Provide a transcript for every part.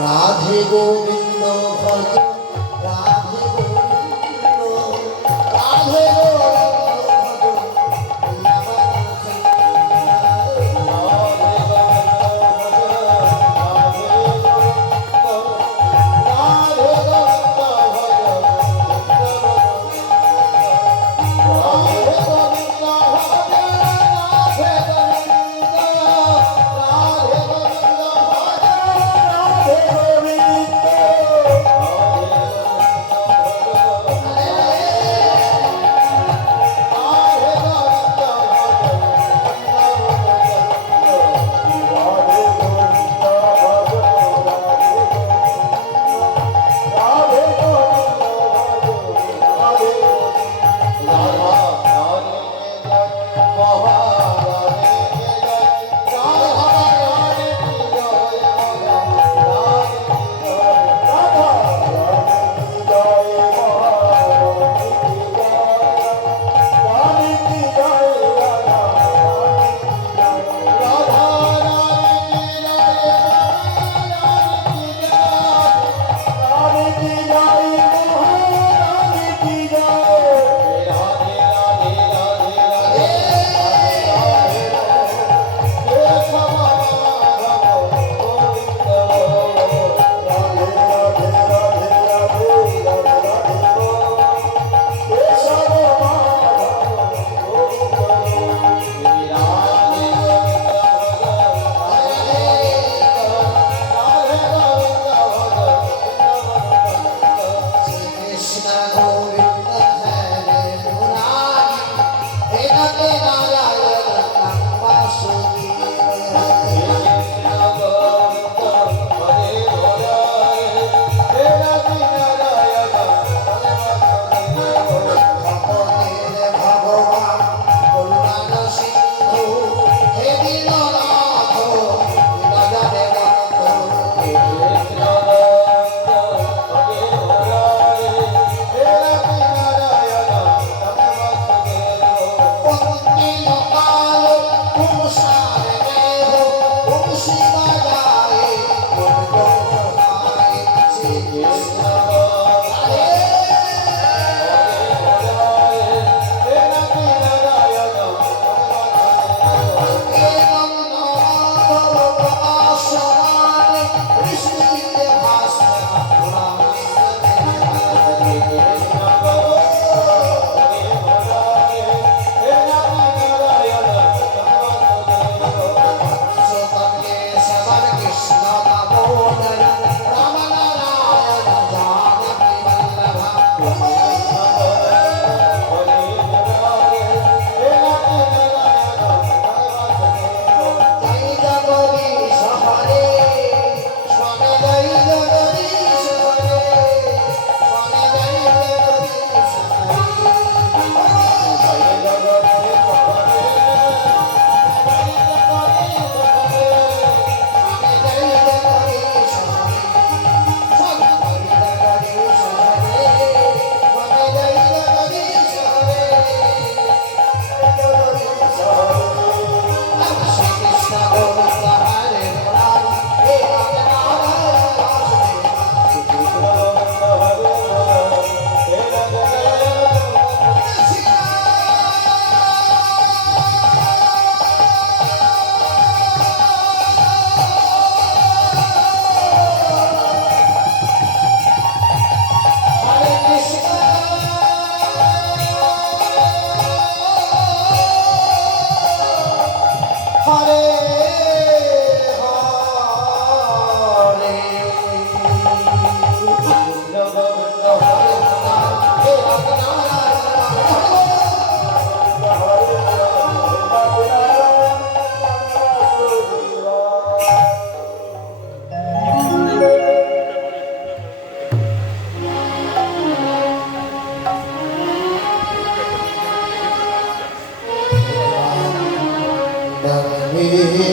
রাধে গোবিন্দ ভজ রাধে গোবিন্দ রাধে Oh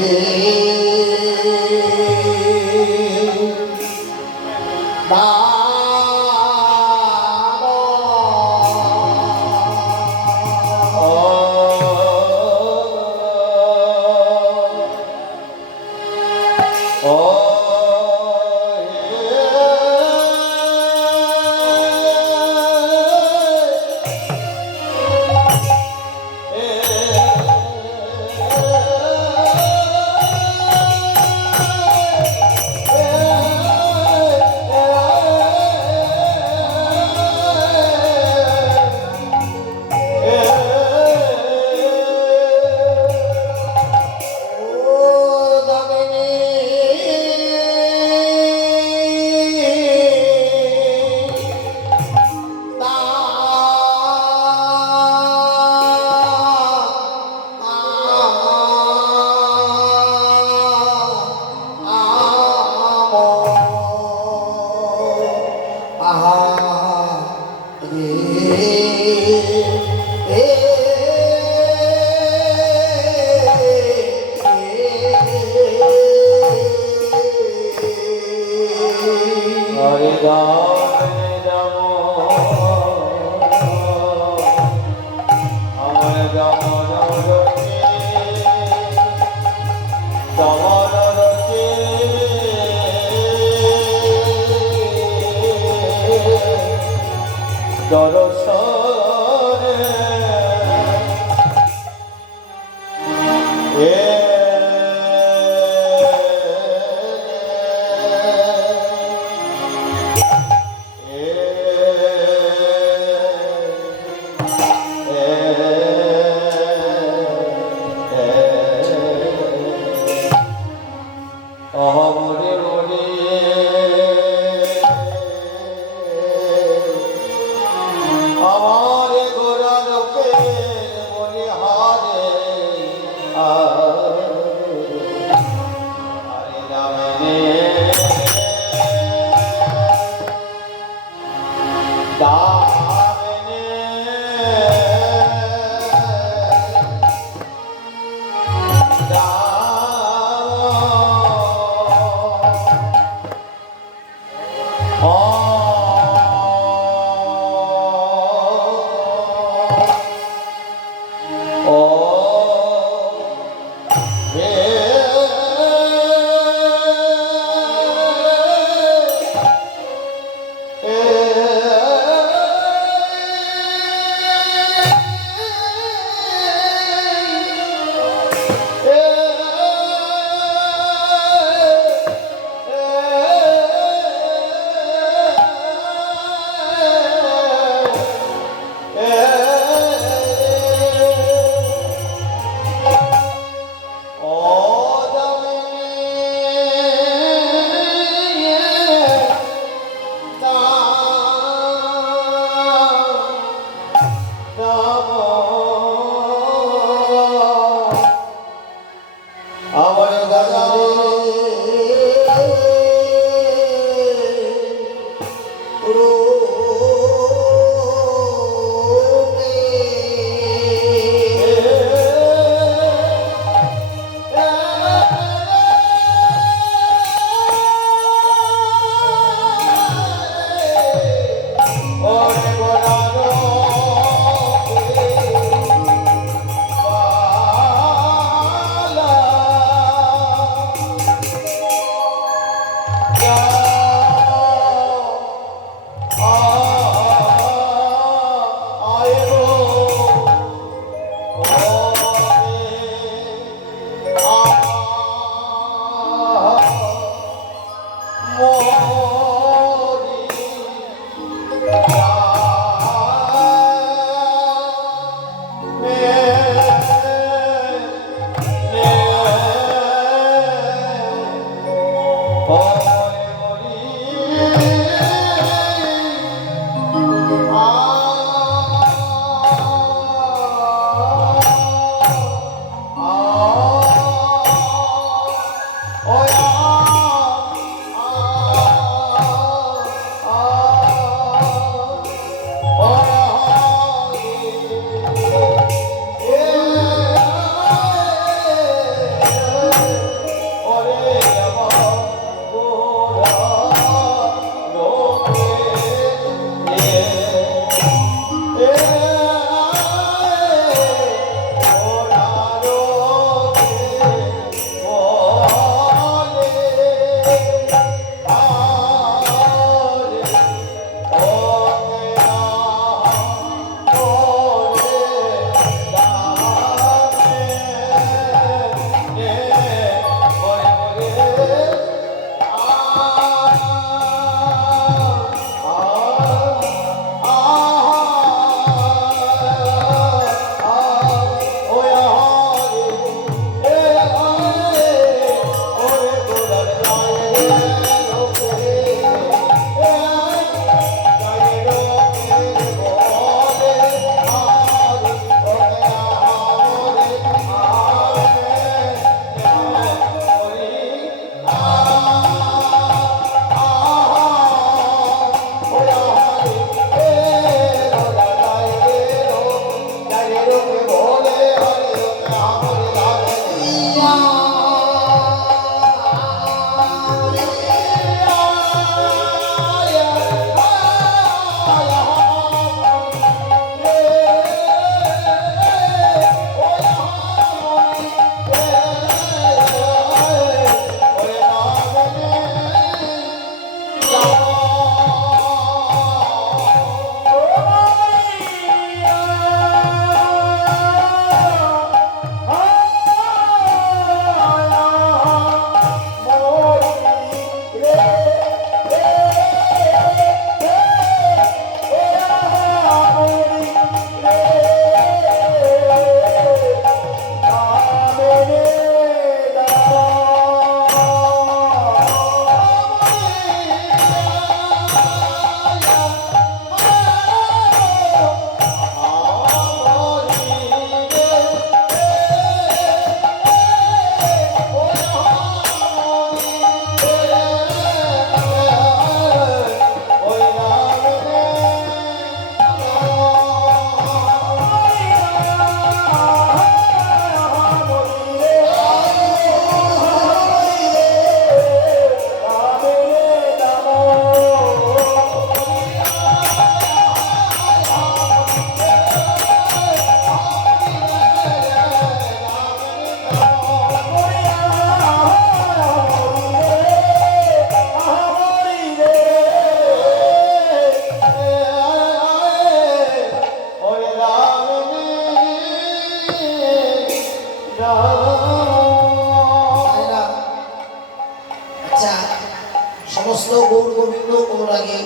আগে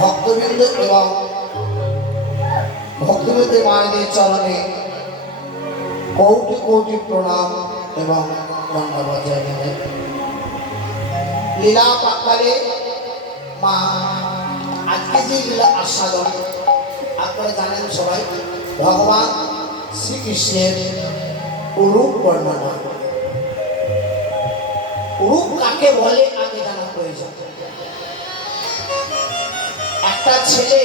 ভক্তবৃন্দ এবং ভক্তবৃন্দ মায়েদের চরণে কোটি কোটি প্রণাম এবং ধন্যবাদ জানাই। লীলা পাকালে মা আজকে যে লীলা আস্বাদন আপনারা জানেন সবাই, ভগবান শ্রীকৃষ্ণের রূপ বর্ণনা। রূপ কাকে বলে আগে জানা প্রয়োজন। একটা ছেলে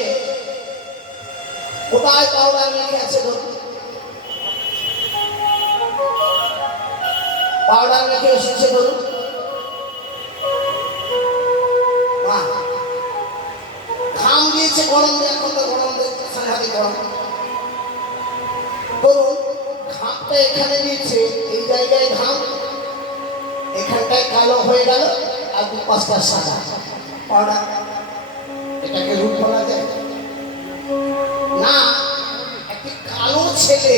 কোথায় পাউডার মেখে আছে বলুন, পাউডার মেখে এসেছে বলুন, ঘাম দিয়েছে, গরম দিয়ে, এখন তো গরম দিয়েছে, সাংঘাতিক গরম। বলুন ঘামটা এখানে দিয়েছে, এই জায়গায় ঘাম, এখানটায় কালো হয়ে গেল আর দু পাঁচটা সাদা পাউডার, এটাকে রূপ বলা যায় না? একটি কালো ছেলে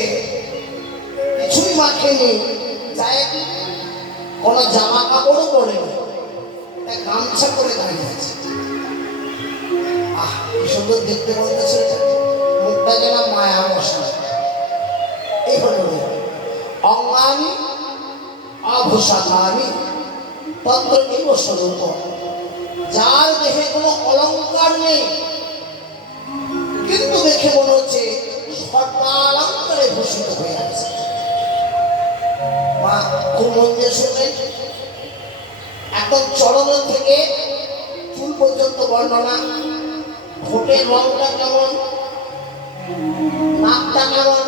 কিছুই মাখেনি, যায় কোনো জামা কাপড়ও পরেনি, গামছা করে দাঁড়িয়ে আছে। আহ কি সুন্দর দেখতে বলতেছে, মুখটা যেন মায়া বসা। এই হলো অঙ্গানি আভূষণানি তন্ত্র নিবস্বরূপ, যার দেহে কোনো অলঙ্কার নেই কিন্তু দেখে মনে হচ্ছে সর্বালঙ্কারে ভূষিত হয়ে আছে। মা খুব মন দিয়ে শুনবেন, একদম চরণ থেকে চুল পর্যন্ত বর্ণনা, ঠোঁটের রংটা কেমন, নাকটা কেমন,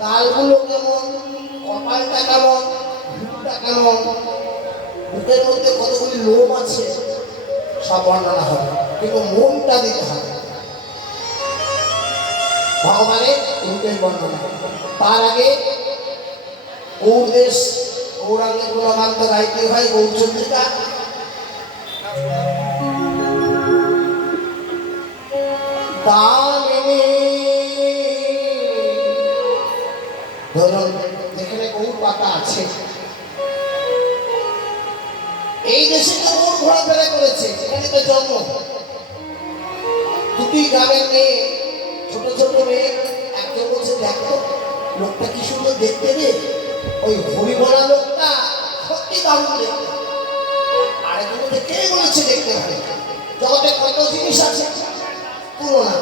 গালগুলো কেমন, কপালটা কেমন, মুখটা কেমন, বুকের মধ্যে কতগুলি লোম আছে সব বর্ণনা হবে, কিন্তু মনটা দিতে হবে ভগবানের রূপের বর্ণনা। তার আগে গৌরদেশ গৌরাঙ্গের গুণগান্ত গাইতে হয়। গৌরচন্দ্রিকা ধরুন যেখানে গৌর পাতা আছে, এই দেশে তো গৌর ঘোরাফেরা করেছে, সেখানে তো জন্ম। দুটি গ্রামের মেয়ে, ছোট ছোট মেয়ে, একজন বলছে দেখো লোকটা কি সুন্দর দেখতে রে, ওই হরিবলা লোকটা সত্যি দারুণ দেখতে। আরেকজন বলছে কে বলেছে দেখতে ভালো, জগতে কত জিনিস আছে তুলনা,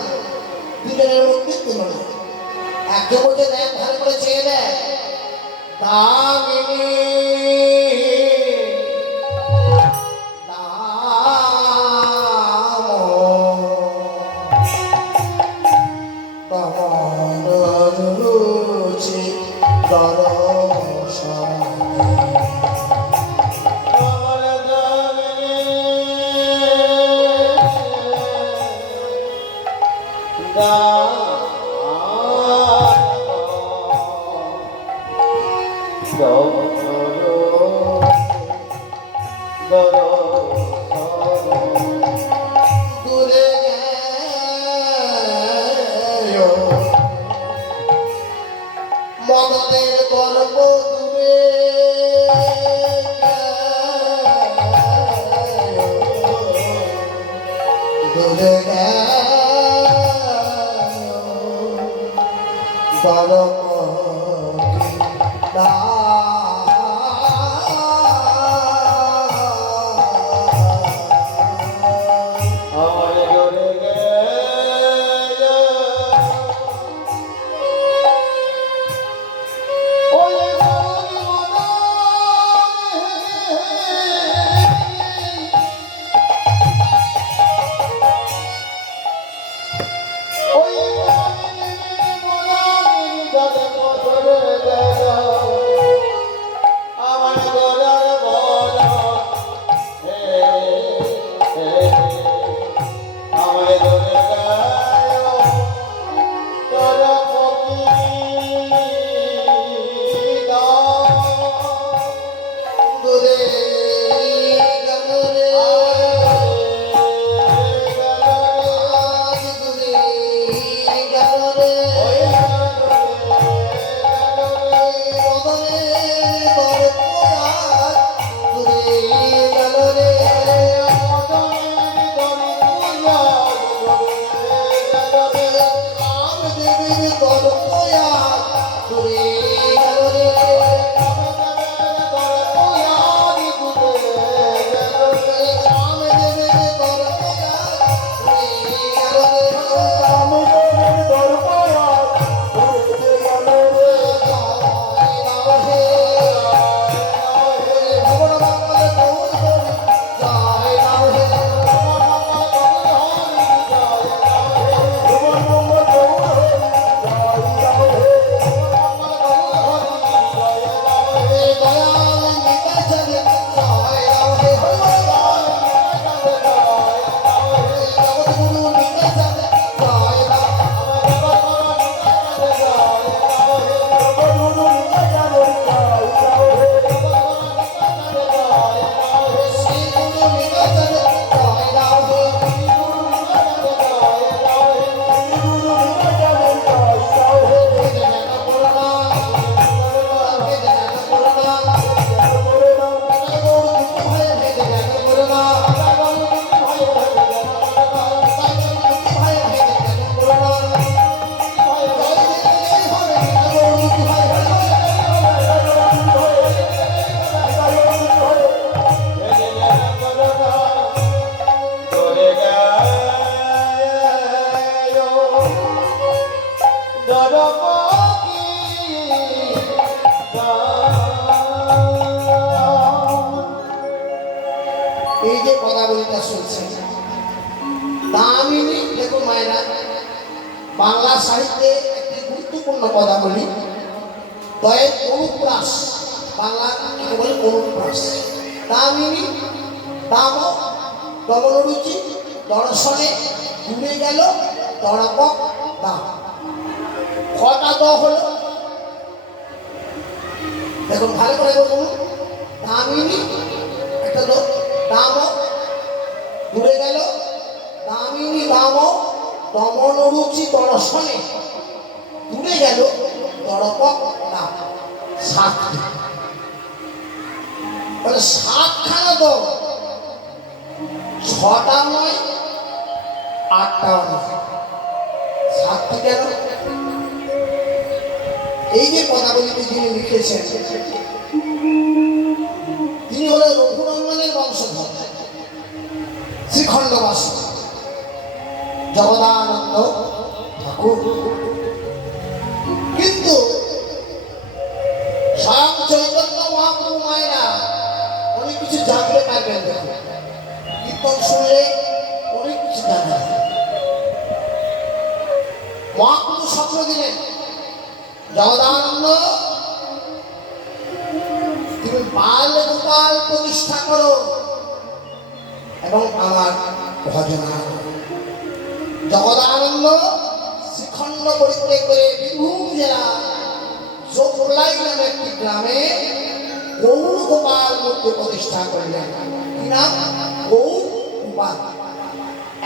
দুজনের মধ্যে তুলনা। একজন বলছে দেখ ভালো করে চেয়ে দেখ, দামিনী মদনের গর্ব দূরে দূরে দেবীর দরপয়া করে গেল রে এই যে পদাবলীটা শুনছেন দামিনী দেখুন মায়েরা বাংলা সাহিত্যে একটি গুরুত্বপূর্ণ পদাবলী দয়ের অনুপ্রাস বাংলা একে বলে অনুপ্রাস দামিনী দাম দমনরুচি দর্শনে দূরে গেল দড়পক দাম কটা দ হলো দেখুন ভালো করে বলুন দামিনী একটা লোক দাম দূরে গেল দামিনী দাম দমনরুচি দর্শনে দূরে গেল দড়পক দাম সাতটি বলে সাতখানা দ ছটা নয় আটটাও নয় সাতটি কেন এই যে পদাবলীতে যিনি লিখেছেন তিনি হলেন রঘুনন্দনের বংশধর শ্রীখণ্ডবাস জগদানন্দ ঠাকুর কিন্তু স্বয়ং চৈতন্য মহাপ্রভু মায়েরা অনেক কিছু জানতে পারবেন দেখুন কীর্তন শুনলে অনেক কিছু জানা মহাপ্রভু স্বপ্ন দিলেন জগদানন্দ তুমি বাল গোপাল প্রতিষ্ঠা করো এবং আমার ভজনা জগদানন্দ শ্রীখণ্ড পরিত্যাগ করে বীরভূম জেলা চোপলাই নামে একটি গ্রামে গৌর গোপাল মূর্তি প্রতিষ্ঠা করলেন কি নাম গৌর গোপাল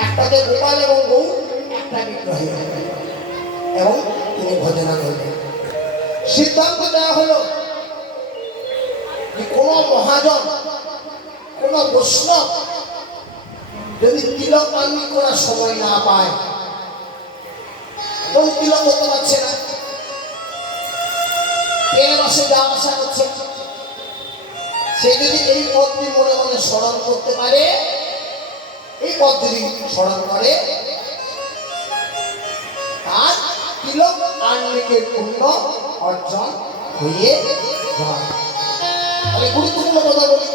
একটাতে গোপাল এবং গৌর একটা বিগ্রহে এবং তিনি ভজনা করলেন সিদ্ধান্ত দেওয়া হলো কোন মহাজন কোন বৈষ্ণব যদি তিলক পালনি করার সময় না পায় কোন তিলক করতে পারছে না ট্রেনে বাসে যাওয়া আসা করছে সে যদি এই পথটি মনে মনে স্মরণ করতে পারে এই পদ্ধতি স্মরণ করে তার তিলক আহ্নিকের পুণ্য অর্জন হয়ে যায় গুরুত্বপূর্ণ কথা বলি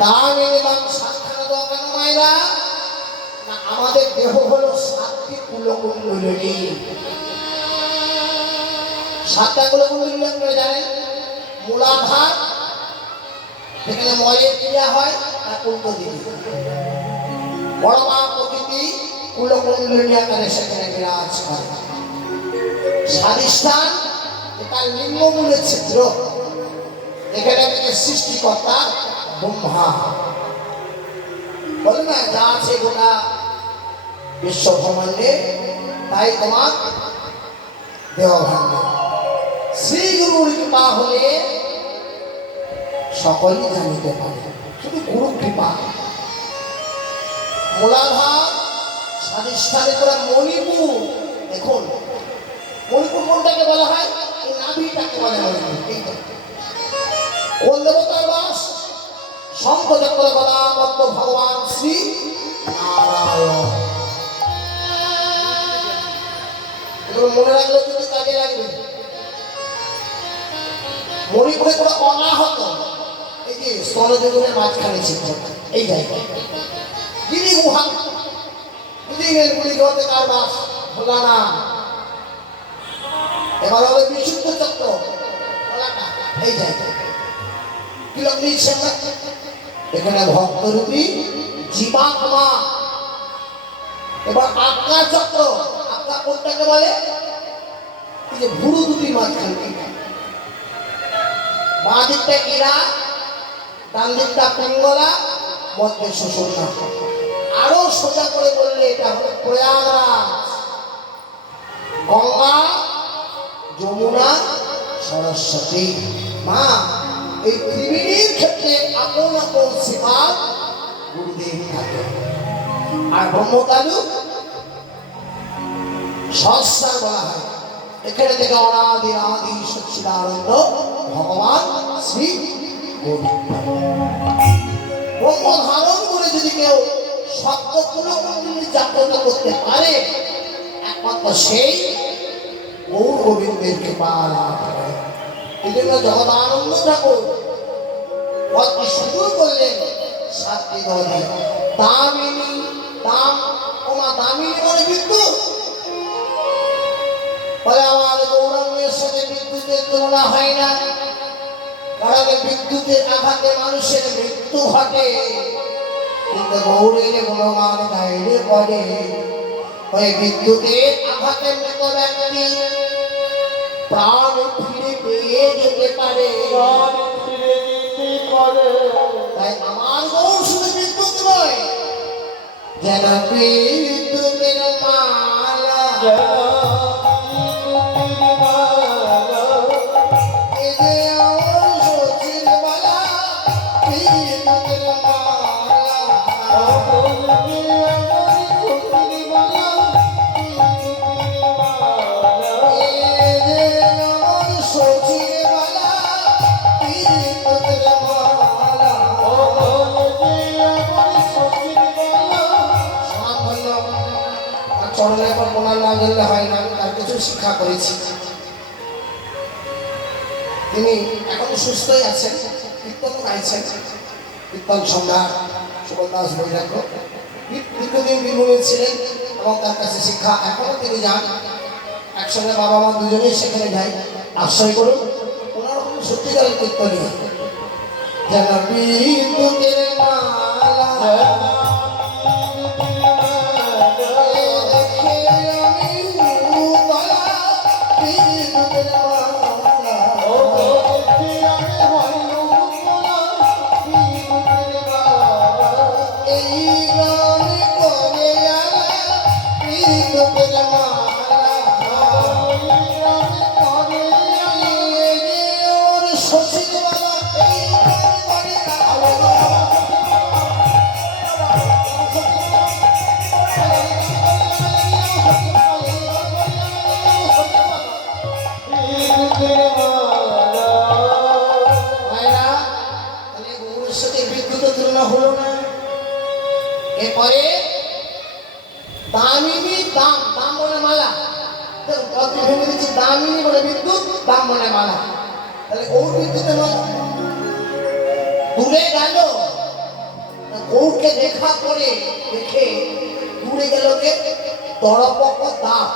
দাম এনে দাম সাতখানা দেওয়া কেন মায়েরা না আমাদের দেহ হলো সাতটি কুলকুণ্ডলী সাতটা কুলকুণ্ডলী আপনারা জানেন মূলাধার যেখানে ময়ের ক্রিয়া হয় তার উল্টো দিকে বড় মা প্রকৃতি কুলকুণ্ডলী আকারে সেখানে বিরাজ করে স্বাধিষ্ঠান তার লিঙ্গমূলের ছিদ্র এখানে থেকে সৃষ্টিকর্তা ব্রহ্মা বলে না যা আছে গোটা বিশ্ব ব্রহ্মাণ্ডে তাই তোমার দেহভাণ্ডে শ্রী গুরুর কৃপা হলে সকলই জানিতে পারে শুধু গুরু কৃপা মূলাধার স্বাধিষ্ঠানে করা মণিপুর শঙ্খ চক্র গদা পদ্ম ভগবান শ্রী নারায়ণ। এগুলো মনে রাখলে কিন্তু কাজে লাগবে। মণিপুরে কোনো অনাহত এই যে স্থলযোগনের মাঝখানে ছিল এই জায়গায় গিরি গুহা গিরিগের গুলি হতে কার বাস ভোলা না। এবার হবে বিশুদ্ধ চক্র এই জায়গায় কি লোক নিচ্ছে এখানে ভক্তরূপী জীবাত্মা। এবার আজ্ঞা চক্র, আজ্ঞা কোনটাকে বলে? এই যে ভুরু দুটি মাঝখানে, বাঁ দিকটা ইরা, ডান দিকটা পিঙ্গলা, মধ্যে শোষণা। আরো সোজা করে বললে এটা হলো প্রয়াগরাজ, গঙ্গা, যমুনা, সরস্বতী। মা এই ত্রিবেণীর ক্ষেত্রে আপন আপন সেবা গুরুদেব থাকে। আর ব্রহ্মতালু সহস্রার বলা হয়। এখানে থেকে অনাদি আদি সচ্চিদানন্দ ভগবান শ্রী গোবিন্দ। ব্রহ্ম ধারণ করে যদি কেউ সত্যগুলো জাগ্রত করতে পারে একমাত্র সেই গৌর গোবিন্দের কৃপা লাভ করে। এই জন্য জগদানন্দ ঠাকুর পথটি শুরু করলেন সাতটি দলে। দামিনী, দাম ওমা দামিনী মানে বিদ্যুৎ। বলে আমার গৌরাঙ্গের সাথে বিদ্যুতের তুলনা হয় না, কারণ বিদ্যুতের আঘাতে মানুষের মৃত্যু ঘটে, কিন্তু গৌরের গুণগান গাইলে পড়ে ওই বিদ্যুতের আঘাতে মৃত ব্যক্তি প্রাণ ফিরে পেয়ে যেতে পারে। তাই আমার গৌর শুধু বিদ্যুৎ নয়, যেন বিদ্যুতের মালা চরণের পর প্রণাম না করলে হয় না। তার কিছু শিক্ষা করেছি, তিনি এখন সুস্থই আছেন, কীর্তন গাইছেন। কীর্তন সম্রাট সুবল দাস বৈরাগ্য দীর্ঘদিন বিমূঢ় ছিলেন এবং তার কাছে শিক্ষা এখনো তিনি যান। একসঙ্গে বাবা মা দুজনেই সেখানে যাই। আশ্রয় করুন, ওনার সত্যিকারের কীর্তনী যেন বিদ্যুতের মালা এরপরে দামিনী, দাম দাম মানে মালা, ভেঙে দিচ্ছি। দামিনী মানে বিদ্যুৎ, দাম মানে মালা। তাহলে গৌর বিদ্যুতের মালা দূরে গেল, গৌরকে দেখা করে দেখে দূরে গেল কে? দরপক দাম।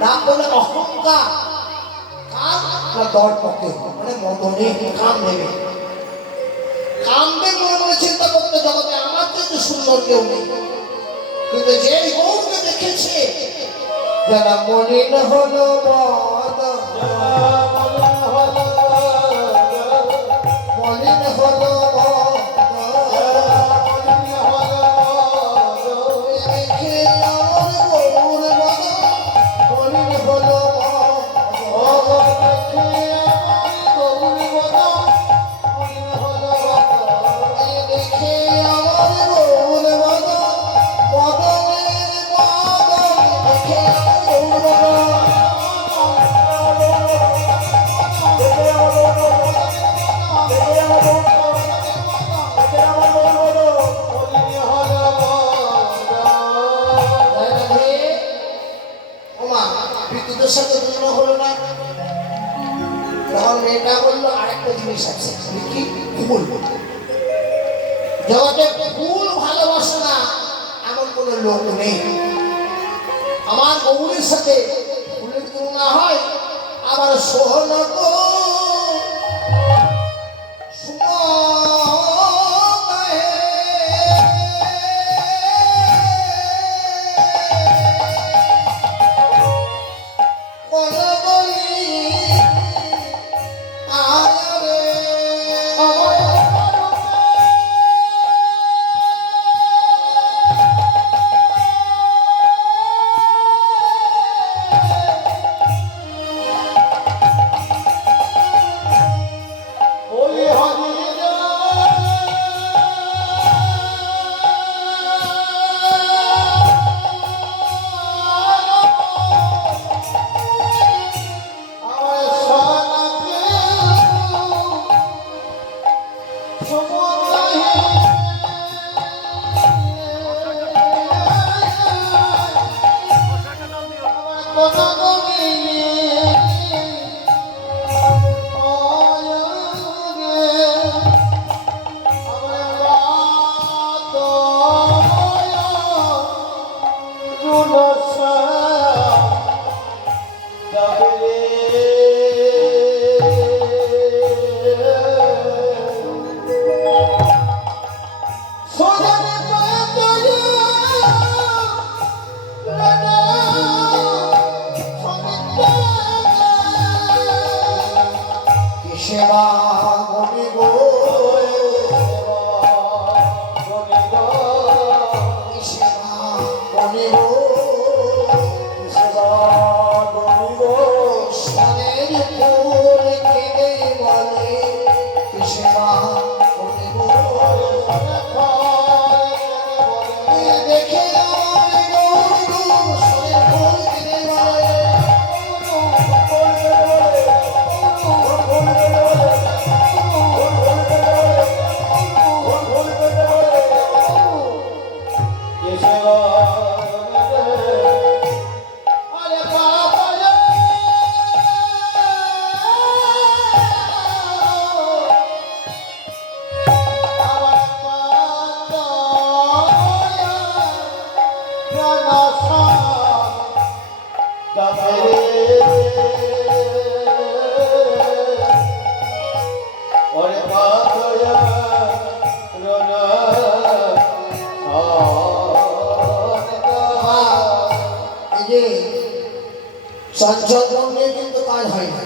দাম বলে অহংকার, কাম না দরপকে মানে মদনে কাম দেবে। কামদেব মনে মনে চিন্তা করতে জগতে আমার চেয়ে সুন্দর কেউ নেই, কিন্তু যে গৌরকে দেখেছে যারা মলিন হলো মলিন হলো মা বিদ্যুতের সাথে তুলনা হলো না। তখন মেয়েটা বললো আরেকটা জিনিস আছে, কি? ফুল। জগতে ফুল ভালোবাসে না এমন কোন লোক নেই। আমার গৌরীর সাথে ফুলের তুলনা হয়। আবার সোহন গো চঞ্চল মন নিয়ে কিন্তু কাজ হয় না।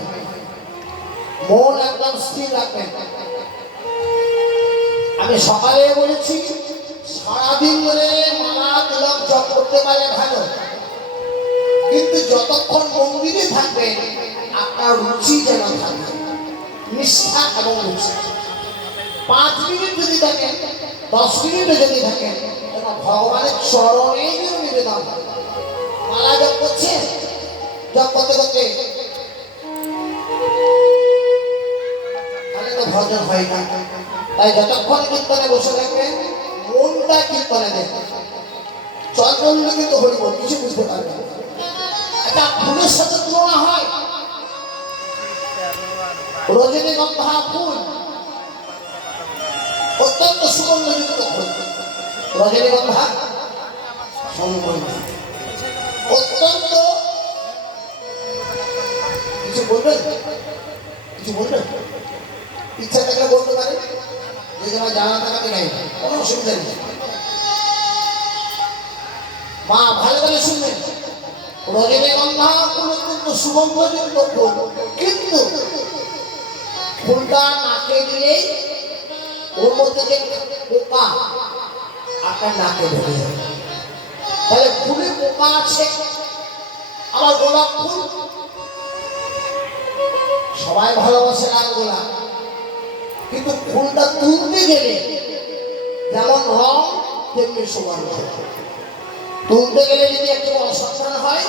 মন একদম স্থির রাখবেন। আমি সকালে বলেছি সারাদিন ধরে মালা তিলক জপ করতে পারলে ভালো, কিন্তু যতক্ষণ মন্দিরে থাকবেন আপনার রুচি যেন থাকবে, নিষ্ঠা এবং রুচি। 5 মিনিট যদি থাকেন, 10 মিনিটও যদি থাকেন, ভগবানের চরণেই যেন নিবেদন। মালা জপ করছে, জপ করতে করতে তাহলে তো ভজন হয় না। তাই যতক্ষণ কীর্তনে বসে থাকবেন মনটা কীর্তনে দেখবেন। চঞ্চল কিন্তু হরিবল কিছু বুঝতে পারবে না। একটা ফুলের সাথে তুলনা হয়। রজনীগন্ধা ফুল অত্যন্ত সুগন্ধযুক্ত ফুল। রজনীগন্ধা সুগন্ধ অত্যন্ত। কিছু বলবেন? কিছু বলবেন? ইচ্ছা থাকলে বলতে পারে, যে তোমার জানা থাকাতে নাই, কোনো অসুবিধা নেই। মা ভালো করে শুনবেন, রজনীগন্ধা ফুল অত্যন্ত সুগন্ধযুক্ত ফুল, কিন্তু ফুলটা নাকে দিলেই ওর মধ্যে যে পোকা আপনার নাকে ঢুকে যাবে। তাহলে ফুলে পোকা আছে। আবার গোলাপ ফুল সবাই ভালোবাসে লাল গোলাপ, কিন্তু ফুলটা তুলতে গেলে যেমন রং তেমনি সুগন্ধ। তুলতে গেলে যদি একটু অসাবধান হয়,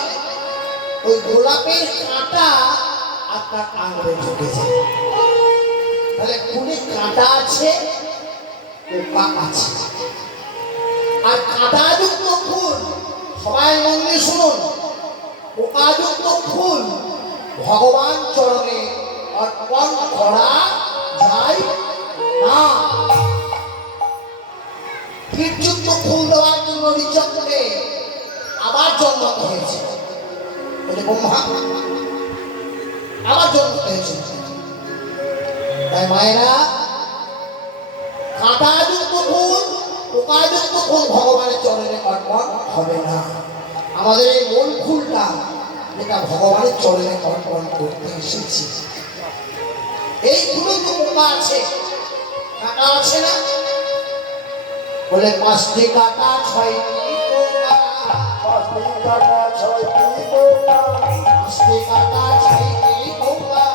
ওই গোলাপের কাঁটা আপনার আঙুলে ঢুকে যায়। তাহলে ফুলে কাঁটা আছে, পোকা আছে। আর কাঁটাযুক্ত ফুল সবাই মন দিয়ে শুনুন, পোকাযুক্ত ফুল ভগবান চরণে অর্পণ করা যায় না। কীটযুক্ত ফুল দেওয়ার জন্য ঋচক্রকে আবার জন্মাতে হয়েছে। ব্রহ্মা আবার জন্মাতে হয়েছে। তাই মায়েরা, কাঁটাযুক্ত ফুল পোকাযুক্ত ফুল ভগবানের চরণে অর্পণ হবে না। আমাদের এই মূল ফুলটা যেটা ভগবানের চরণে অর্পণ করতে এসেছি, এই ফুলে তো পোকা আছে, কাঁটা আছে না? বলে 5টি কাঁটা 6টি পোকা, 5টি কাঁটা 6টি পোকা, 5টি কাঁটা 6টি পোকা,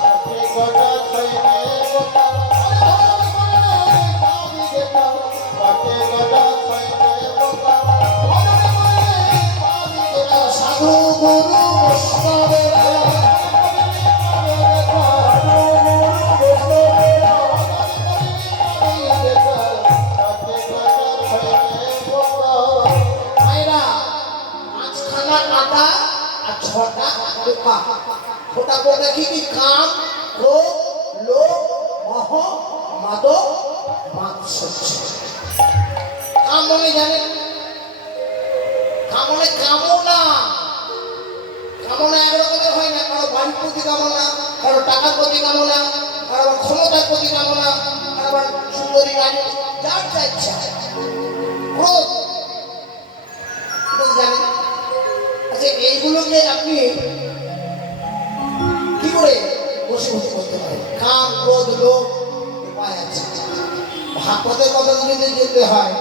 5টি কাঁটা 6টি পোকা, সাধু গুরু বৈষ্ণবের মায়েরা, 5খানা কাঁটা আর 6টা পোকা। পোকা পোকা কি কি? কাম, ক্রোধ, লোভ, মোহ, মাদক, মাৎসর্য। কাম মানে জানেন? কামনে কামনা, কামনা এক রকমের হয় না। কারো বাড়ির প্রতি কামনা, কারো টাকার প্রতি কামনা, কারো ক্ষমতার প্রতি কামনা, কারো সুন্দরী গাড়ি, যার যা ইচ্ছা। ক্রোধ জানেন? আচ্ছা, এইগুলোকে আপনি কি করে বশীভূত করতে পারেন? কাম, ক্রোধ, লোভ, উপায় আছে। ভাগবতের কথা যদি যেতে হয়,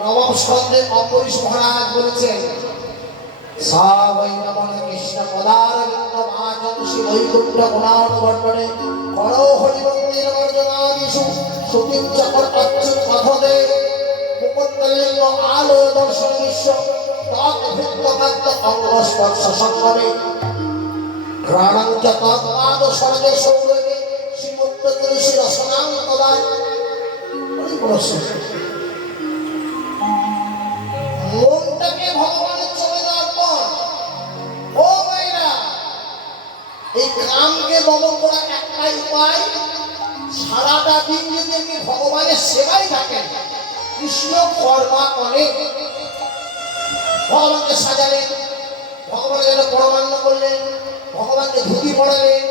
নবম স্কন্ধে অম্বরীশ মহারাজ বলেছেন, সা বৈ নমঃ কৃষ্ণ পদারবিন্দ মাচংসি বৈকুণ্ঠ গুণানুবর্ণনে করো হরিবন্দের বর্জনাদিষু শ্রুতিম চকর অচ্যুত পথদে মুকুন্দলিঙ্গ আলো দর্শন বিশ্ব তৎভৃত্যকান্ত অঙ্গস্পর্শ সঙ্গমে ঘ্রাণং চ তৎপাদ স্বর্গে সৌরভে শ্রীমুক্ত তুলসী রসনাং তদায়। মনটাকে ভগবানের চরণে অর্পণ। ও মায়েরা, এই কামকে দমন করা একটাই উপায়। সারাটা দিন যদি আপনি ভগবানের সেবায় থাকেন, কৃষ্ণ কর্মা করে ভগবানকে সাজালেন, ভগবানের জন্য পরমান্ন করলেন, ভগবানকে ধুতি পড়ালেন,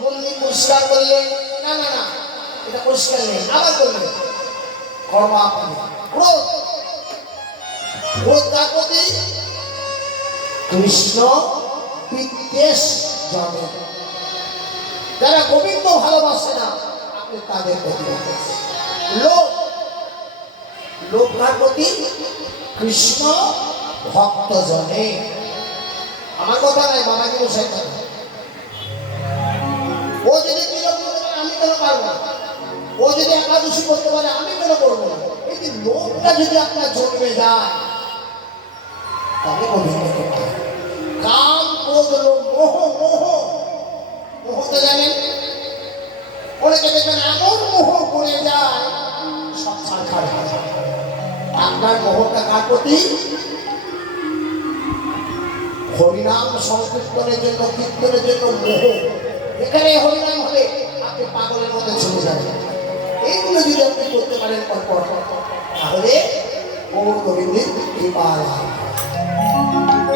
মন্দির পরিষ্কার করলেন, না না না, এটা পরিষ্কার নেই, আবার করলেন কর্মা করে। ক্রোধ, ক্রোধ কার প্রতি? কৃষ্ণ বিদ্বেষ জনে। যারা গোবিন্দ ভালোবাসে না, আপনি তাদের প্রতি। লোভ, লোভ কার প্রতি? কৃষ্ণ ভক্ত জনে। আমার কথা নাই, বাবাজি মশাই কথা। ও যদি তিলক করতে পারে, আমি কেন পারবো না? ও যদি একাদশী করতে পারে, আমি কেন করবো না? এই যে লোভটা যদি আপনার জন্মে যায়, তবে গোবিন্দ করতে হবে। কাম, ক্রোধ, লোভ, মোহ, মোহ, মোহতে জানেন? অনেকে দেখবেন এমন মোহ করে যায়, সব ছাড়খাড় হয়ে যায়। আপনার মোহটা কার প্রতি? হরিনাম সংকীর্তনের জন্য, কীর্তনের জন্য মোহ। এখানে হরিনাম হলে আপনি পাগলের মধ্যে চলে যাবেন। এইগুলো যদি আপনি করতে পারেন পরপর, তাহলে গৌর গোবিন্দের কৃপা লাভ।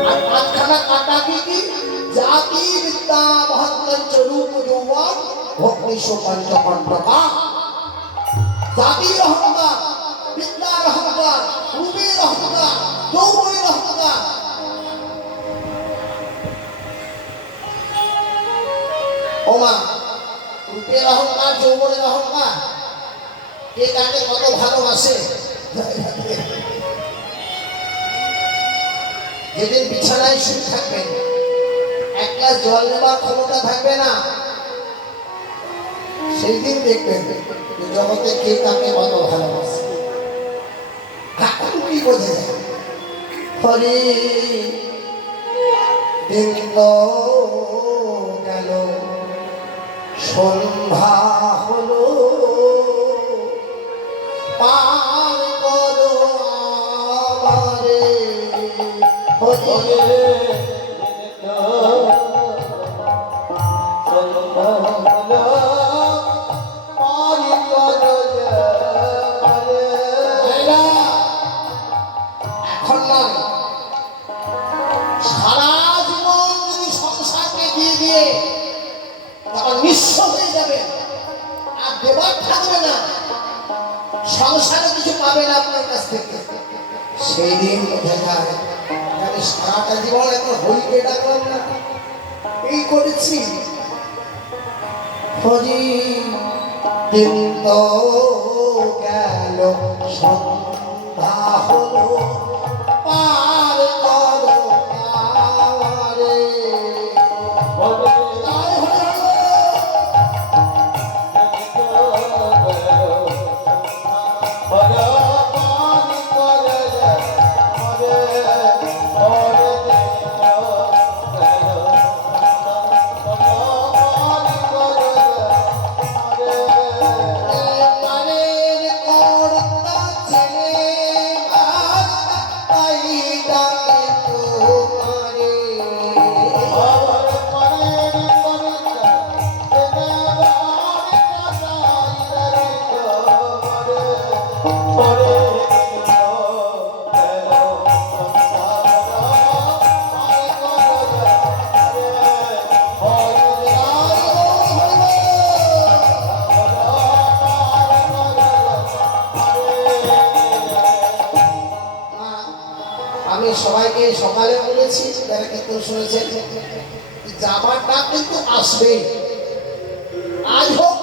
আর 5খানা কাঁটা কি কি? জাতি, বিদ্যা, মহাত্ম্য, রূপ, যৌবন, ভক্তি, পঞ্চকণ্টকা। জাতির অহংকার, বিদ্যার অহংকার, রূপের অহংকার, যৌবনের অহংকার। ওমা, রূপের অহংকার, যৌবনের অহংকার, কে কাকে কত ভালোবাসে। যেদিন বিছানায় শুয়ে থাকবেন, এক গ্লাস জল নেবার ক্ষমতা থাকবে না, সেই দিন দেখবেন জগতে কে কাকে কত ভালোবাসে। এখন কি বোঝা যায়? হরি দিন গেল, সন্ধ্যা হলো, পার করো আমারে, হরে সেই দিন বোঝা যায় আমি সারাটা জীবন এখন হরিকে ডাকলাম না, এই করেছি। হরি দিন তো গেল, সন্ধ্যা হলো, পার করো পারে। আমি সবাইকে সকালে বলেছি, যারা কিন্তু শুনেছেন, যাবার ডাক কিন্তু আসবে, আজ হোক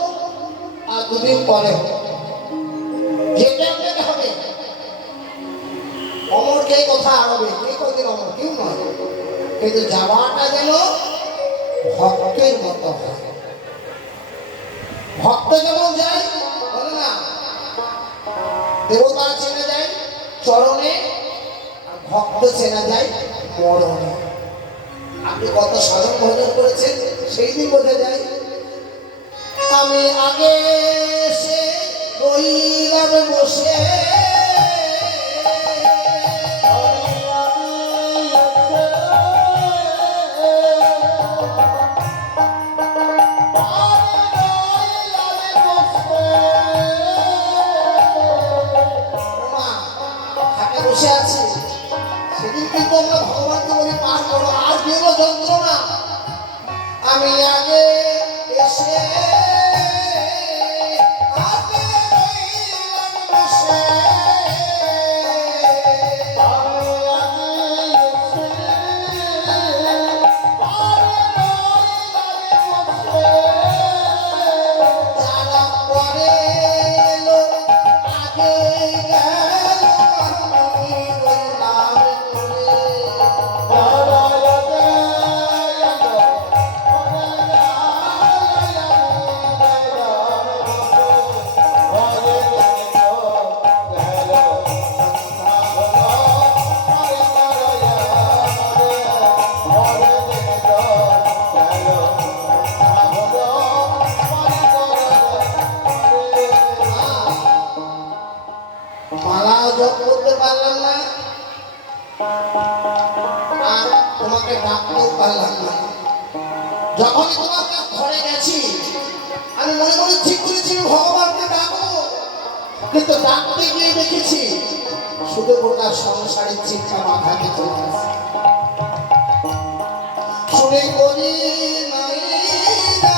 আর দুদিন পরে হোক, যেটা আপনাকে হবে। অমর কে কথা আরবে, কে কোনদিন অমর, কেউ নয়, কিন্তু যাওয়াটা যেন ভক্তের মতো হয়। ভক্ত যেমন যায়, বলে না দেবতা চেনা যায় চরণে, ভক্ত চেনা যায় মরণে। আপনি কত সাধন ভজন করেছেন সেই দিন বোঝা যায়। আমি আগে এসে রইলাম বসে, বসে আছি, সেদিন কিন্তু আমরা ভগবানকে বলি পার করো, আর কেউ যন্ত্রণা। আমি আগে এসে মালা জপ করতে পারলাম না, আর তোমাকে ডাকতেও পারলাম না। যখনই তোমাকে ঘরে গেছি, আমি মনে মনে ঠিক করেছি ভগবানকে ডাকবো, কিন্তু ডাকতে গিয়ে দেখেছি শুধু গোটা সংসারের চিন্তা মাথাকে চলে আসে। শুনে করি নাই না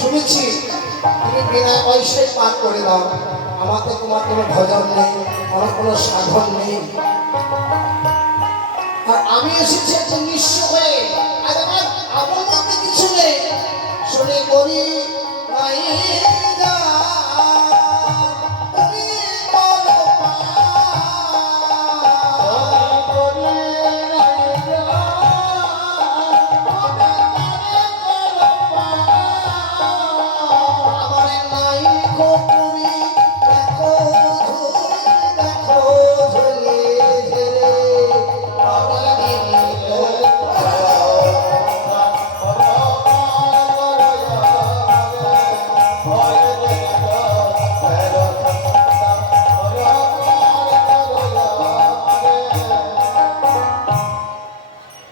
শুনেছি তুমি বিনা পয়সায় পাঠ করে দাও, আমাকে তোমার কোনো ভজন নেই, আমার কোনো সাধন নেই, আর আমি এসেছি একজন নিঃস্ব হয়ে, আর আমার আমার মধ্যে কিছু নেই। শুনে করি নাই না তুমি বলো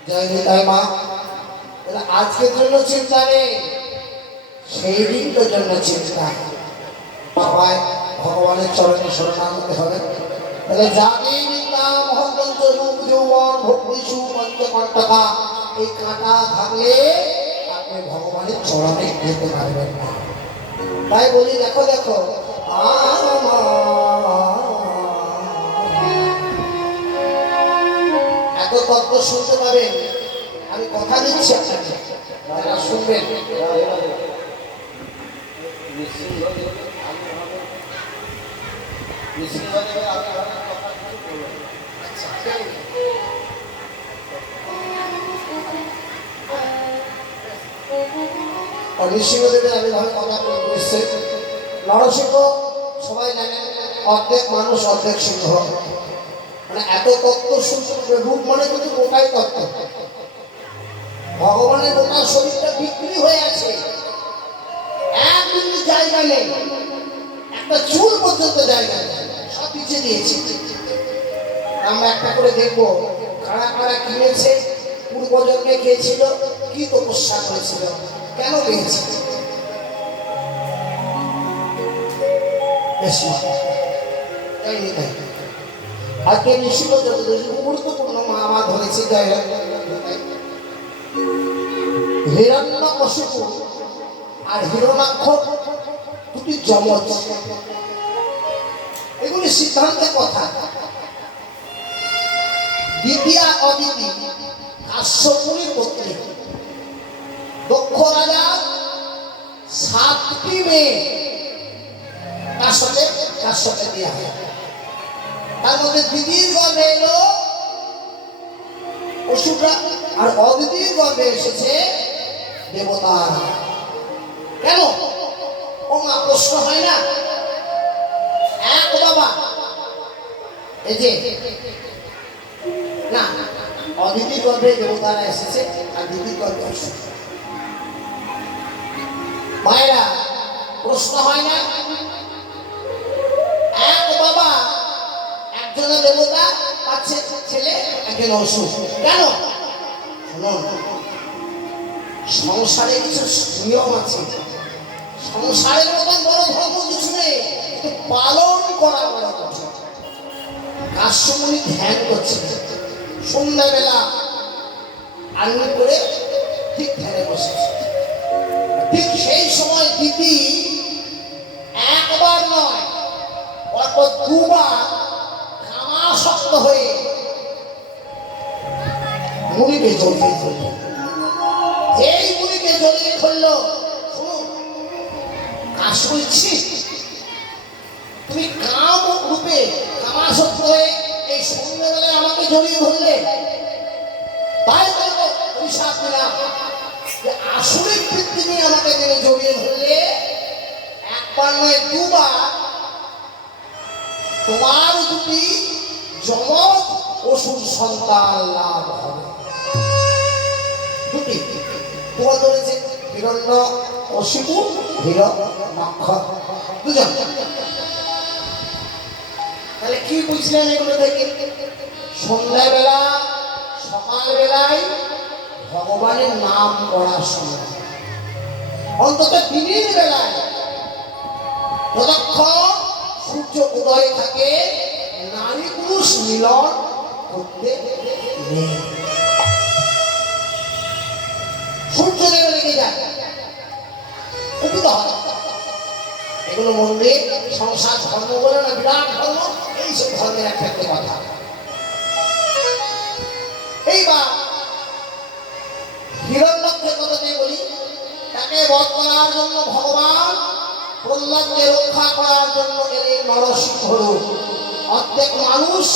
জয় নিতাই মা। আজকের জন্য চিন্তা নেই, সেই দিনটার জন্য চিন্তা। সবাই ভগবানের চরণে শরণাগত হবে। তাহলে জাতি নাম হন্তন্ত রূপ যৌবন ভক্তি সুপঞ্চকণ্টকা, এই কাঁটা থাকলে আপনি ভগবানের চরণে যেতে পারবেন না। তাই বলি দেখো দেখো এত তত্ত্ব শুনতে পাবেন, আমি কথা দিচ্ছি আপনাকে, যারা শুনবেন। নৃসিংহদেবের আমি ভাবে কথা বলছি। নরসিংহ সবাই জানেন অর্ধেক মানুষ অর্ধেক সিংহ, মানে এত তত্ত্ব শুনতে। রূপ মানে কিন্তু গোটাই তত্ত্ব। ভগবানের গোটা শরীরটা বিক্রি হয়ে আছে, এক বিন্দু জায়গা নেই, একটা চুল পর্যন্ত জায়গা নেই, সব পিছিয়ে দিয়েছে। আমরা একটা করে দেখবো কারা কারা কিনেছে, পূর্বজন্মে খেয়েছিল, কি তপস্যা করেছিল, কেন পেয়েছে। আজকে নিশ্চিত গুরুত্বপূর্ণ মা ধরেছে। হিরণ্যকশিপু আর হিরণ্যাক্ষ দুটি যমজ, এগুলি সিদ্ধান্তের কথা। দ্বিতীয়া অদিতি কাশ্যপুরীর পত্নী, দক্ষ রাজা 7টি মেয়ে তার সাথে দেওয়া হয়। তার মধ্যে দ্বিতীয় গর্ভে এলো অসুররা, আর অদ্বিতীয় গর্ভে এসেছে দেবতা। কেন ও মা প্রশ্ন হয় না? এক বাবা, এই যে না, অদ্বিতীয় গর্ভে দেবতারা এসেছে আর দ্বিতীয় গর্ভে এসেছে। মায়েরা প্রশ্ন হয় না? এক বাবা, একজনের দেবতা পাচ্ছে ছেলে, একজন অসুর। কেন? সংসারে কিছু নিয়ম আছে, সংসারের মতন বড় ধর্ম কিছু নেই, কিন্তু পালন করা বড় কঠিন। কাশ্যমুনি ধ্যান করছে, সন্ধ্যাবেলা আনন্দ করে ঠিক ধ্যানে বসেছে। ঠিক সেই সময় দিদি একবার নয় অর্থাৎ দুবার কামাসক্ত হয়ে মুনিকে জড়িয়ে ধরল। যেই মুনিকে জড়িয়ে ধরল, শুনুন, কাশ বলছি, তুমি কাম রূপে কামাসক্ত হয়ে এই সন্ধ্যাবেলায় আমাকে জড়িয়ে ধরলে, তাই বলবো অভিশাপ দিলাম যে আসুরিক বৃত্তি নিয়ে আমাকে জড়িয়ে ধরলে একবার নয় দুবার তোমার দুটি যমজ অসুর সন্তান লাভ হবে। দুটি তোমার ধরেছে হিরণ্যকশিপু, হিরণ্যাক্ষ, দুজন। তাহলে কি বুঝলেন এগুলো থেকে? সন্ধ্যাবেলা সকালবেলায় ভগবানের নাম করার সময়, অন্তত দিনের বেলায় যতক্ষণ সূর্য উদয় থাকে, নারী পুরুষ মিলন করতে নেই। সূর্য দেবে লেগে যায়, কুপিত হয়। এগুলো মন্দির সংসার ধর্ম বলে না, বিরাট ধর্ম, এইসব ধর্মের একটা কথা। এইবার হিরণ্যকের কথা যে বলি, তাকে বধ করার জন্য ভগবান প্রহ্লাদকে রক্ষা করার জন্য এলেন নরসিংহ রূপ। অর্ধেক মানুষ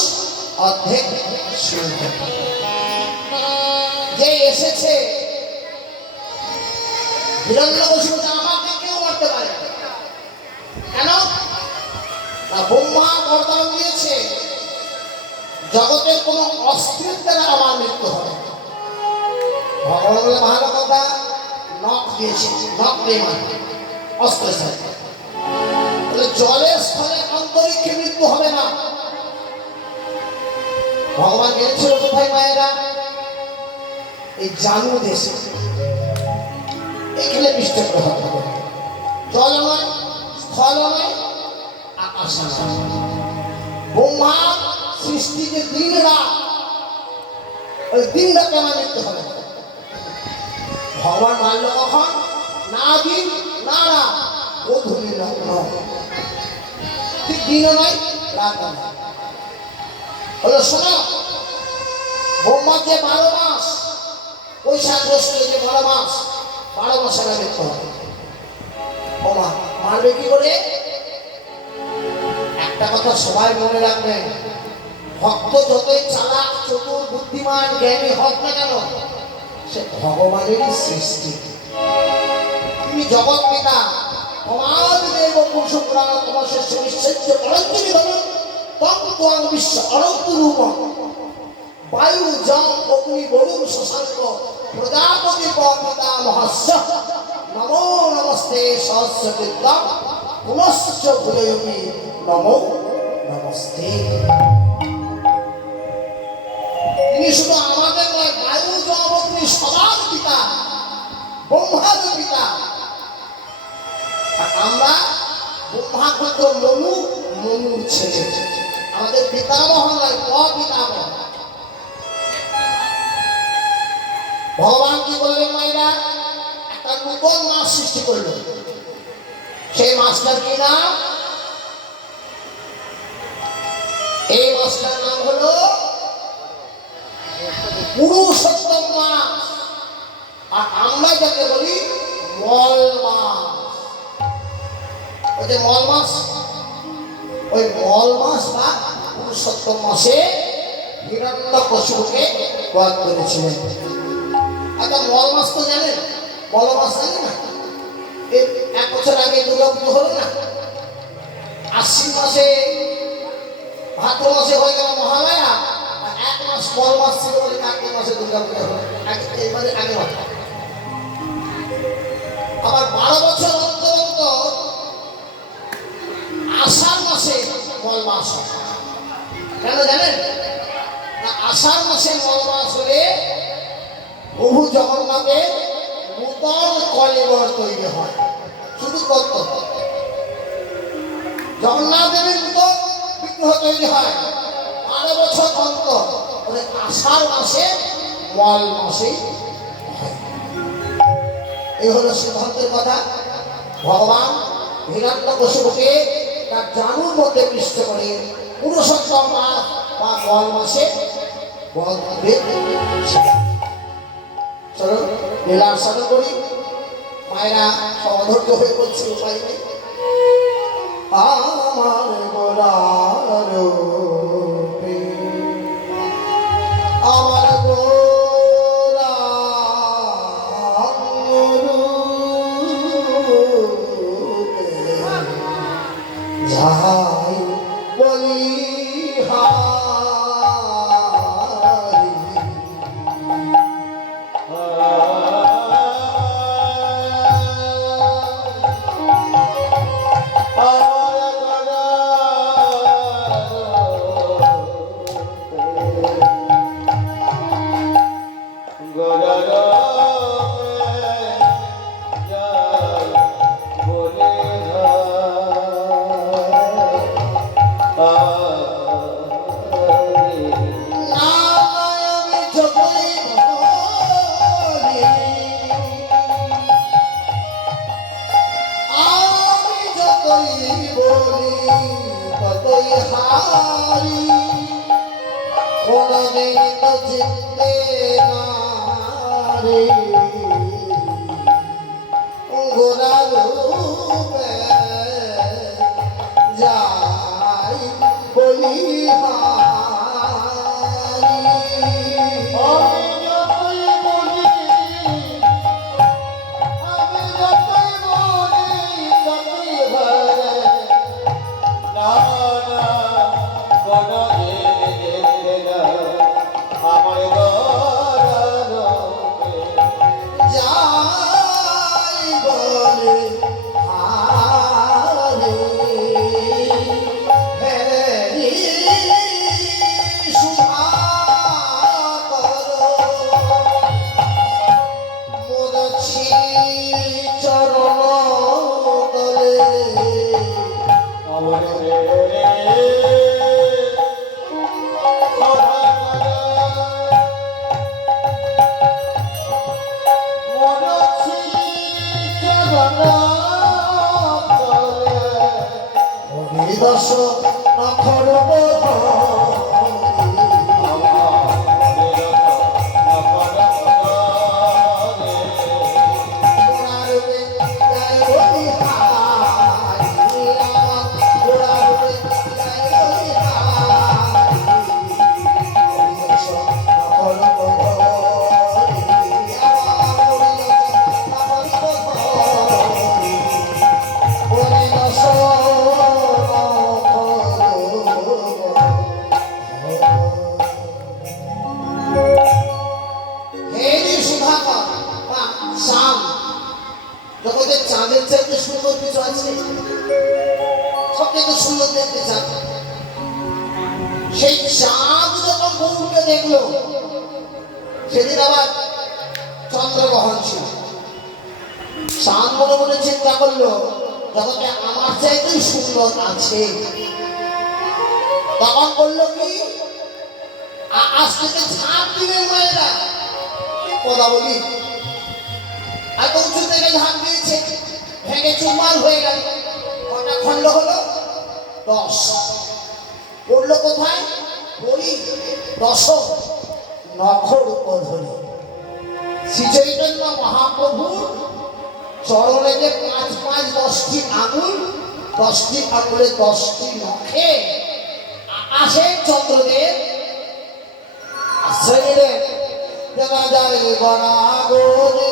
অর্ধেক সিংহ। যে এসেছে হিরণ্যকশিপু, আমাকে কেউ মারতে পারে না। কেন? ব্রহ্মা বরদান দিয়েছে, জগতের কোন অস্ত্রের দ্বারা আমার মৃত্যু হবে। ভগবান বলে ভালো কথা, নখ দিয়েছে, নখ দিয়ে মারবে, অস্ত্রের সাথে। জলের স্থলে অন্তরিক্ষে মৃত্যু হবে না। ভগবান গেছিল কোথায় মায়েরা? এই জানু দেশে, এখানে বিষ্ণু গ্রহণ করে। জল নয়, স্থল নয়, আকাশ নয়। ব্রহ্মা সৃষ্টিকে দিন রাত, ওই দিন রাত আমার লিখতে হবে। ভগবান মানল কখন? না দিন না রাত, গোধূলি লগ্ন, ঠিক দিনও নয় রাত নয়। হলো শোনো, ব্রহ্মার যে 12 মাস, বৈশাখ জ্যৈষ্ঠ যে 12 মাস, 12 মাসে না লিখতে হবে। বোমা মারবে কি করে? একটা কথা সবাই মনে রাখবেন, ভক্ত যতই চালাক, চতুর, বুদ্ধিমান, জ্ঞানী হোক না কেন, সে ভগবানেরই সৃষ্টি। তিনি জগৎ পিতা, অমাদিদেব পুরুষ পুরাণ তমশেষ নিশ্চর্য পরঞ্জীবী ধরুন তং বিশ্ব অনন্ত রূপ বায়ু জল অগ্নি বরুণ শশাঙ্ক প্রজাপতি পিতা মহাস্য নমো নমস্তে সহস্রকৃতম পুনশ্চ ভূয়পি নমো নমস্তে। তিনি শুধু আমাদের নয়, বায়ু জল অগ্নি সবার পিতা, ব্রহ্মার পিতা। আমরা ব্রহ্মাপুত্র মনু, মনুর ছেলে। আমাদের পিতামহ নয়, অপিতামহ। ভগবান কি বললেন মায়েরা? একটা নতুন মাস সৃষ্টি করল। সেই মাসটার কি নাম? এই মাসটার নাম হলো পুরুষোত্তম মাস। আর আমরা যাকে বলি মল মাস। ওই যে মল মাস, ওই মল মাস বা পুরুষোত্তম মাসে হিরণ্যকশিপুকে বধ করেছিলেন। আচ্ছা, মল মাস তো জানেন? মল মাস জানেন না? 1 বছর আগে দুর্গা পুজো হলো না? আশ্বিন মাসে, ভাদ্র মাসে হয়ে গেল মহালয়া, আর 1 মাস মল মাস ছিল বলে কার্তিক মাসে দুর্গা পুজো হলো। এবারে আগে মাস। আবার 12 বছর অন্তর অন্তর আষাঢ় মাসে মল মাস হয়। কেন জানেন? না, আষাঢ় মাসে মল মাস হলে প্রভু জগন্নাথের নূতন কলেবর তৈরি হয়। শুধু কত জগন্নাথ দেবের নূতন বিগ্রহ তৈরি হয় 12 বছর অন্তর। আষাঢ় মাসে মল মাসে হয়। এই হলো সিদ্ধান্তের কথা। ভগবান হিরণ্যকশিপুকে তার জানুর মধ্যে পৃষ্ঠ করে পুরুষোত্তম মাস বা মল মাসে বধ করে। চলো লীলার সাধন করি। মায়েরা অধৈর্য হয়ে বলছে, উপায় নেই। আমার গোলার রূপে, আমার গোলার রূপে যাই বলি কোনদিন তো চিনতে না রে গোরা রূপে যাই বলি দশ নখর জগতের চাঁদের চাইতে সুন্দর কিছু আছে? সবচেয়ে সুন্দর দেখতে চাঁদ। সেই চাঁদ যখন গৌরকে দেখলো, সেদিন আবার চন্দ্রগ্রহণ ছিল। চাঁদ মনে মনে চিন্তা করলো, জগতে আমার চাইতেই সুন্দর আছে। তখন বললো কি, আজ থেকে ঝাঁপ দিবে মেয়েরা। কথা বলি, এত উঁচু থেকে ঝাঁপ দিয়েছে, ভেঙে চুরমার হয়ে গেল। কটা খণ্ড হলো? 10। পড়লো কোথায়? বলি 10 নখর উপধরি। শ্রী চৈতন্য মহাপ্রভুর চরণে যে 5 10টি আঙুল, 10টি আঙুলে 10টি নখে আকাশে চন্দ্রদেব আশ্রয় নিলেন। দেখা যায় গণাগরে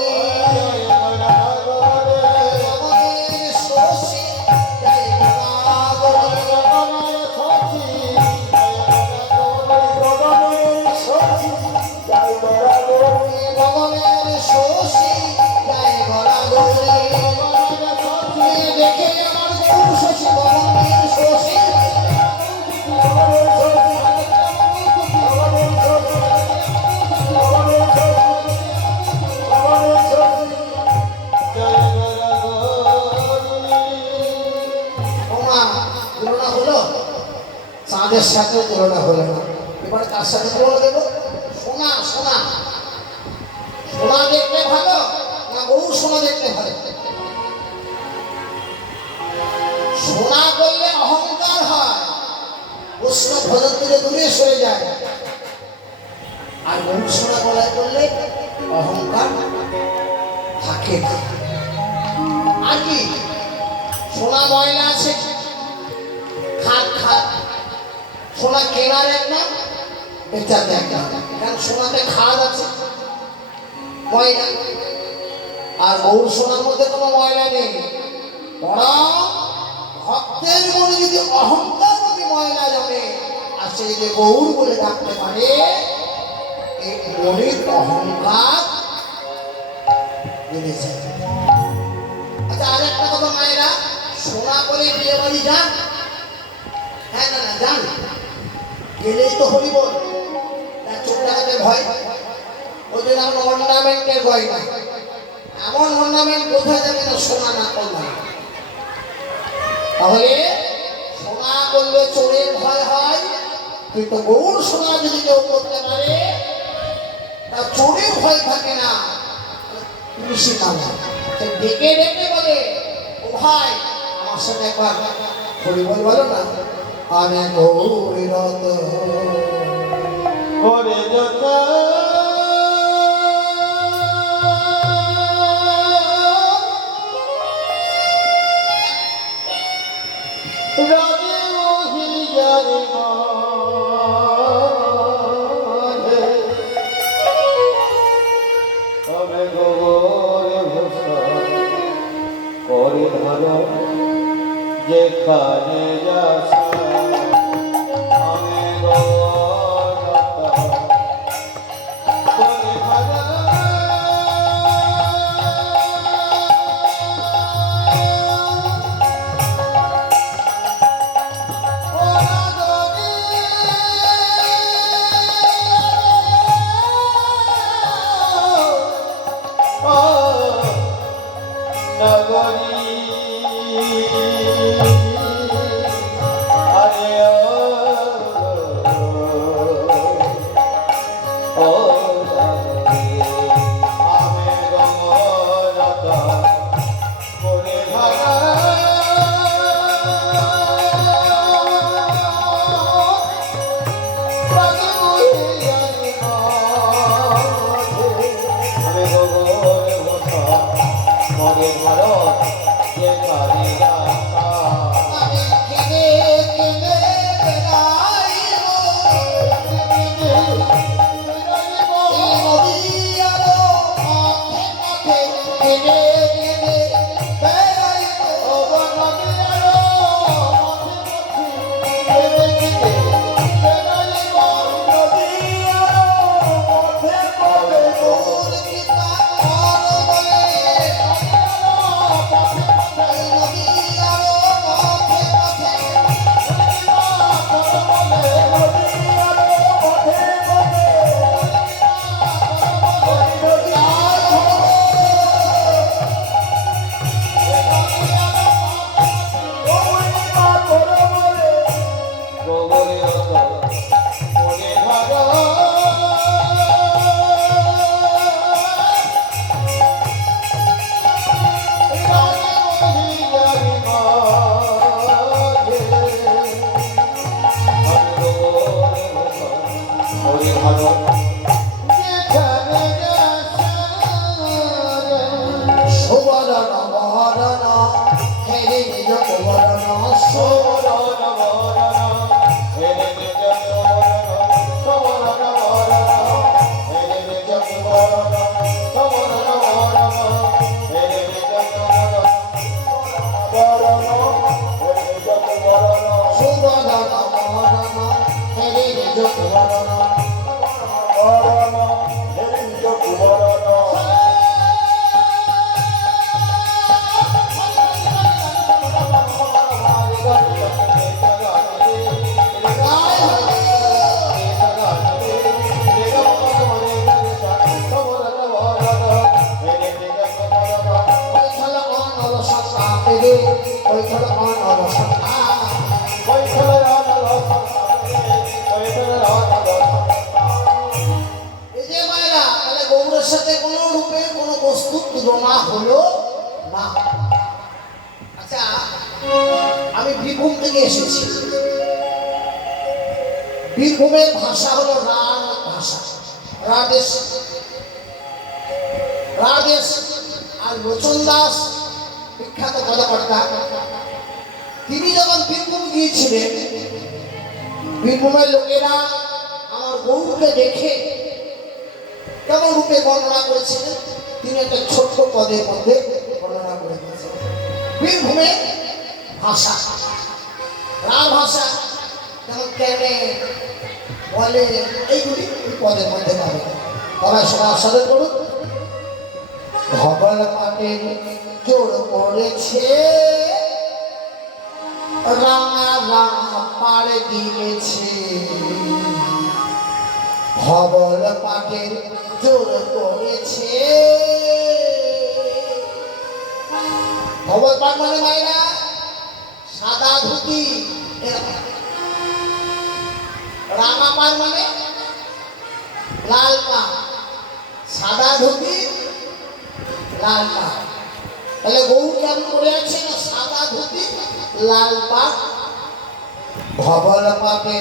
চাঁদের সাথে তুলনা হলো না। এবার কার সাথে তুলনা দেবো? সোনা। সোনা সোনা দেখতে ভালো না বহু সোনা দেখতে ভালো? সোনা করলে অহংকার হয়, প্রশ্ন ভজন থেকে দূরে সরে যায়। আর বহু সোনা গলায় করলে অহংকার থাকে না। আর কি সোনা ময়লা আছে, খাট সোনা কেনার এক নাম, বেচার এক নাম। কারণ সোনাতে খাদ আছে, ময়লা। আর গৌর সোনার মধ্যে কোনো ময়লা নেই। বরং ভক্তের মনে যদি অহংকার যদি ময়লা জমে, আর সে যদি গৌর বলে ডাকতে পারে, এই মনের অহংকার বেড়ে যায়। আচ্ছা, আর একটা কথা মায়েরা, সোনা করে বিয়ে বাড়ি যান? হ্যাঁ না যান, গেলেই তো হরি বল, চোখ ডাকাতে ভয়। ওই জন্য আমরা অর্নামেন্টের ভয় না। এমন অর্নামেন্ট বোঝা যাবে না সোনা না করলাম। তাহলে সোনা করলে চোরের ভয় হয়, কিন্তু গৌর সোনা যদি কেউ করতে পারে, তা চোরের ভয় থাকে না। তুলসী মালা ডেকে ডেকে বলে, ও ভাই আমার সাথে একবার হরি বল বলো না। আমি গৌরী রত করে যত রাজে মোহিনী জানি আমি গৌরী ভূষণ করে ধর যেখানে যাস। সাথে কোনো রূপে কোনো বস্তু তুলনা হলো না। আচ্ছা, আমি বীরভূম থেকে এসেছি। বীরভূমের ভাষা হলো রাঢ় ভাষা, রাঢ়দেশ। রাঢ়দেশ আর লোচন দাস বিখ্যাত পদকর্তা, তিনি যখন বীরভূম গিয়েছিলেন, বীরভূমের লোকেরা আমার গৌরকে দেখে কেমন রূপে বর্ণনা করেছিলেন, তিনি একটা ছোট্ট পদের মধ্যে বর্ণনা করে দিয়েছেন। বীরভূমের ভাষা, রাঢ় ভাষা, যেমন কেনে বলে, এইগুলি পদের মধ্যে পাবে। সবাই সবার সাথে করুন। ভবন পাটে জোর পড়েছে, রাঙা রাঙা পাড়ে দিয়েছে। ভবন পাটে জোর পড়েছে। ভবন পাট মানে মায়েরা সাদা ধুতি, রাঙা পাড় মানে লাল পাড়, সাদা ধুতি লাল পাড়। তাহলে গৌ কেমন করে আছে না, সাদা ধুতি লাল পাড়। ভবন পাটে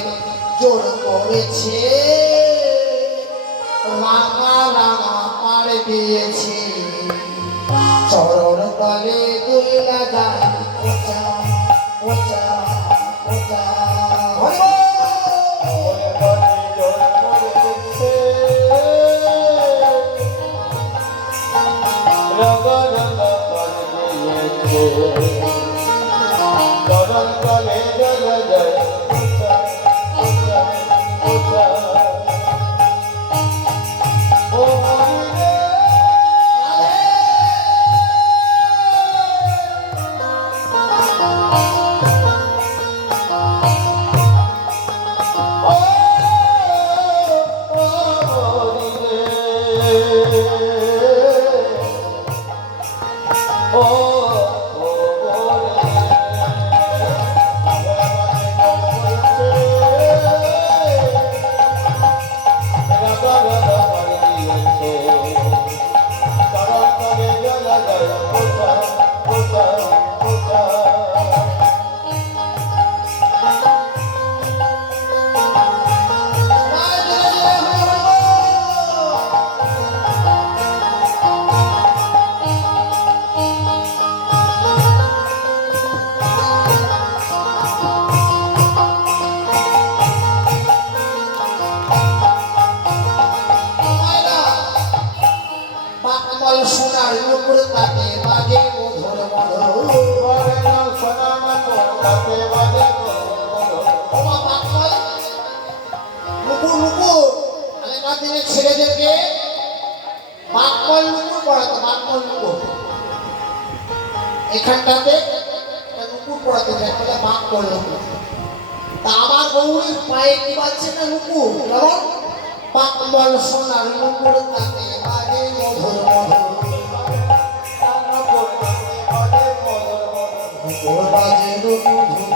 জোর পড়েছে, রাঙা রাঙা পাড় দিয়েছে। চরণ তলে দুইলা যায় ওচা ওচা ওচা। সোনার নুপুর তাকে বাজে মধুর মধুর, নুপুর নুপুর আগেকার দিনে ছেলেদেরকে বাকমল নুপুর পড়াতো, বাকমল নুপুর। এখানটাতে নুপুর পড়াতে যায়, তাহলে বাকমল নুপুর। তা আমার গৌরীর পায়ে কি বাজছে না নুপুর, কারণ বাকমল সোনার নুপুর তাকে বাজে মধুর মধুর। বাজে মধুর